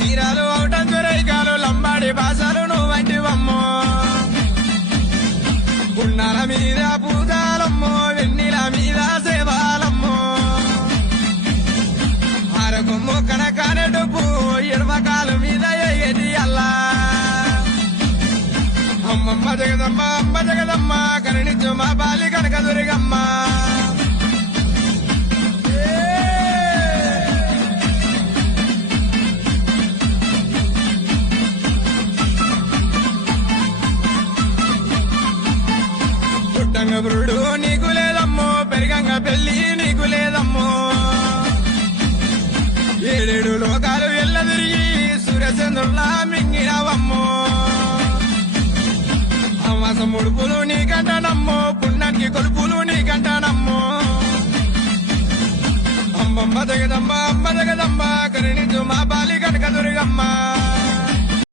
సీరాలు ఔటంచురైకాలు లంబాడి భాషలు నువ్వంటివమ్మో పున్నాల మీద పూజాలమ్మో వెన్నెల మీద సేవాలమ్మో అరకొమ్ము కనకానే డబ్బు ఎడమకాలు మీద ఎగటి అల్లా అమ్మమ్మ జగదమ్మ అమ్మ జగదమ్మ కరుణించు మా బాలి కనక దుర్గమ్మ పుట్టంగ బురుడు నీకు లేదమ్మో పెరిగంగ పెళ్లి నీకు లేదమ్మో ఏడేడు లోకాలు ఎల్ల తిరిగి సూర్యచంద్రుల్లా మింగినవమ్మో అమాస ముడుపులు నీకంటానమ్మో పుణ్యానికి కొలుపులు నీకంటానమ్మో అమ్మమ్మ జగదమ్మ అమ్మ జగదమ్మ కరుణించు మా బాలి కనక దుర్గమ్మ